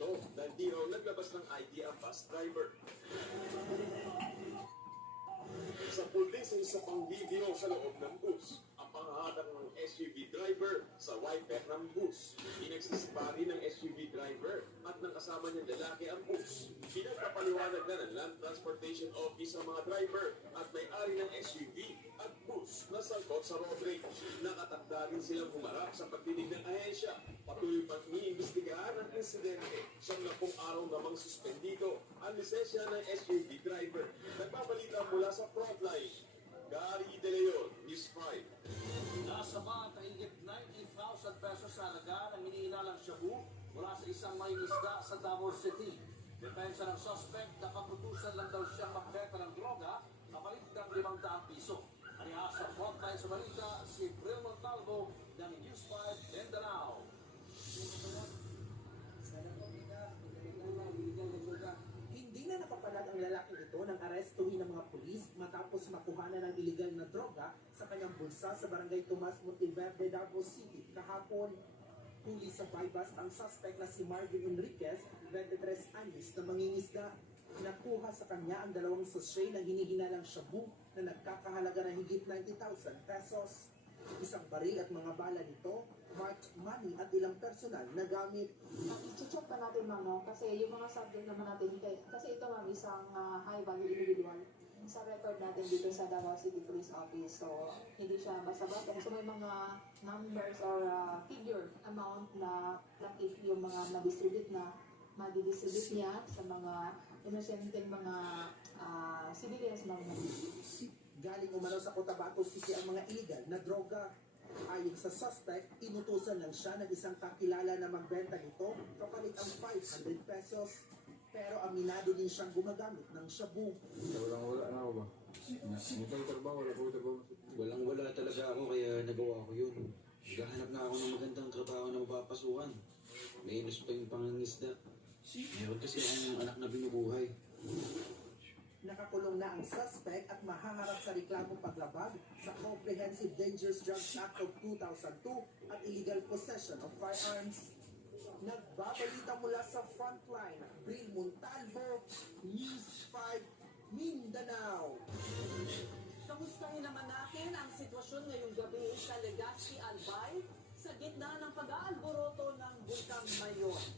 ito dahil di raw naglabas ng ID ang bus driver. Sa pulding sa isa pang video sa loob ng bus, ang panghahatak ng SUV driver sa wiper ng bus. Inagsisipari ng SUV driver at ng kasama niyang lalaki ang bus. Pinagpapaliwanag na ng Land Transportation Office ang mga driver at may-ari ng SUV at bus na sangkot sa road rage. Nakatakda rin silang humarap sa pagdinig ng ahensya. Patuloy pang iniimbestigahan ang insidente. 70 araw namang suspendido ang lisensya ng SUV driver. Nagbabalita mula sa Frontline, Gary De Leon, News 5. Nasa ba kahigit 90,000 pesos sa halaga ng iniinalang shabu mula sa isang mangingisda sa Davao City. Depensa ng suspect na kaputusan lang daw siyang magbenta ng droga kapalit ng 500 piso. Kaya sa Frontline sa balita, si Bril Montalvo ng News 5 Mindanao. Hindi na nakapalag ang lalaking ito ng arestuhin ng mga pulis matapos makuhanan ng iligal na droga sa kanyang bulsa sa barangay Tomas Monteverde, Davao City kahapon. Huli sa bypass ang suspect na si Marvin Enriquez, 23 anyos na mangingisda. Nakuha sa kanya ang 2 sachet na hinihinalang shabu na nagkakahalaga ng higit 90,000 pesos. Isang baril at mga bala nito, marked money at ilang personal na gamit. I-check pa natin ma'am, no? Kasi yung mga subject naman natin, kasi ito ma'am isang high value individual sa record natin dito sa Davao City Police Office. So, hindi siya basta-basta. So, may mga numbers or figure amount na if yung mga ma-distribute na, ma-distribute niya sa mga inosenteng mga civilians ma'am. Galing umano sa Cotabato City ang mga illegal na droga. Ayon sa suspect, inutusan lang siya ng isang kakilala na magbenta nito kapalit ang 500 pesos. Pero aminado din siyang gumagamit ng shabu. Walang-wala na ako ba? Ito yung trabaho, wala ko trabaho. Walang-wala talaga ako kaya nagawa ko yun. Naghahanap na ako ng magandang trabaho na mapapasukan. May inus pa yung pangangisda. Meron kasi akong anak na binubuhay. Nakakulong na ang suspect at mahaharap sa reklamong paglabag sa Comprehensive Dangerous Drugs Act of 2002 at illegal possession of firearms. Nagbabalita mula sa Frontline, Bril Montalvo, News 5, Mindanao. Kamustahin naman natin ang sitwasyon ngayong gabi sa Legazpi, Albay sa gitna ng pag-aalboroto ng Bulkang Mayon.